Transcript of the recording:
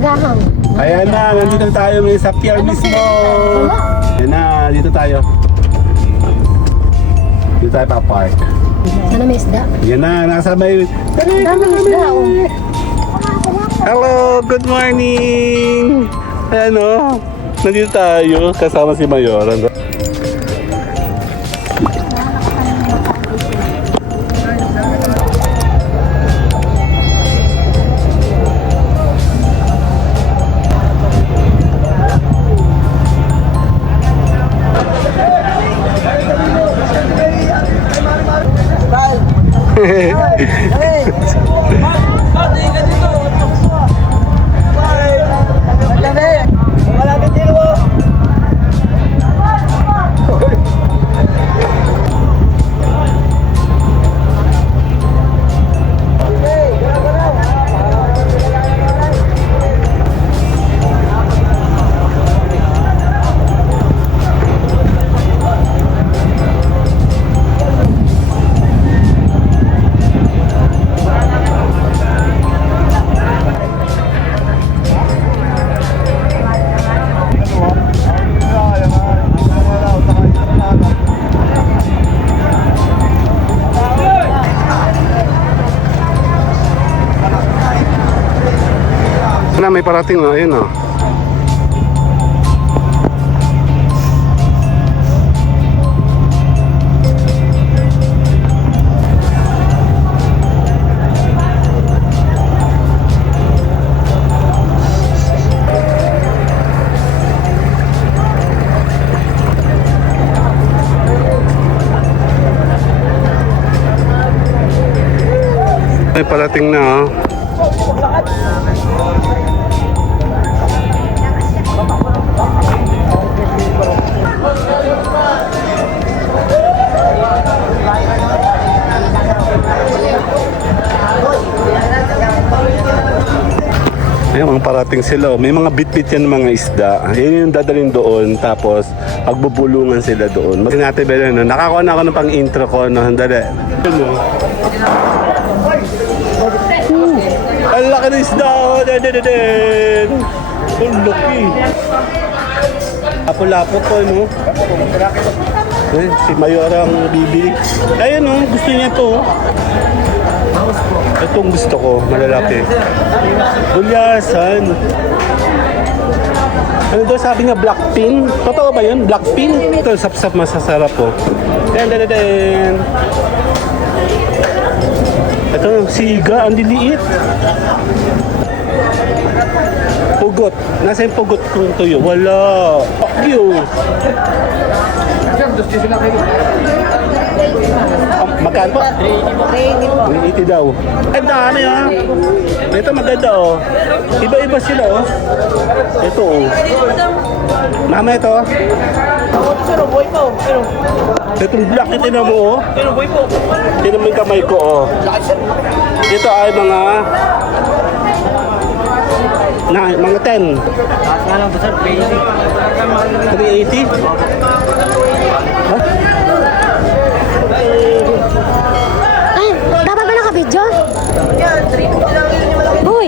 Nagahang. Ayan na, nandito tayo ngayon sa pier mismo. Ayan na, dito tayo. Dito tayo pa-park. Sana may isda. Ayan na, nasa may... Daming isda, oh. Hello, good morning! Ayan o, nandito tayo kasama si Mayoran. Na may parating na, ayun o. May parating na o. Ayun, mga parating sila. May mga bit-bit yan mga isda. Yun yung dadalhin doon. Tapos, pagbubulungan sila doon. Mas natin ba yun? Nakakuha na ako ng pang-intro ko. No? Dali. Ang laki ng isda! Ang laki! Lapo-lapo ko, no? Si Mayorang bibili. Ayun, no? Gusto niya to. Itong gusto ko, malalaki. Gulyasan. Ano daw sabi niya, black pin? Totoo ba yun? Black pin? Ito, sap-sap masasarap po. Den. Ito, siga, ang liliit. Pugot. Nasa yung pugot kung tuyo? Wala. Fuck you. Magkano po? 380 daw. Ganda, ano yan? Ito maganda oh. Iba-iba sila oh. Ito oh. Mama ito. Itong black ito na mo oh. Ito mo yung kamay ko oh. Ito ay mga 10. 380? Huh? Ay, dapat ba naka-video? Uy!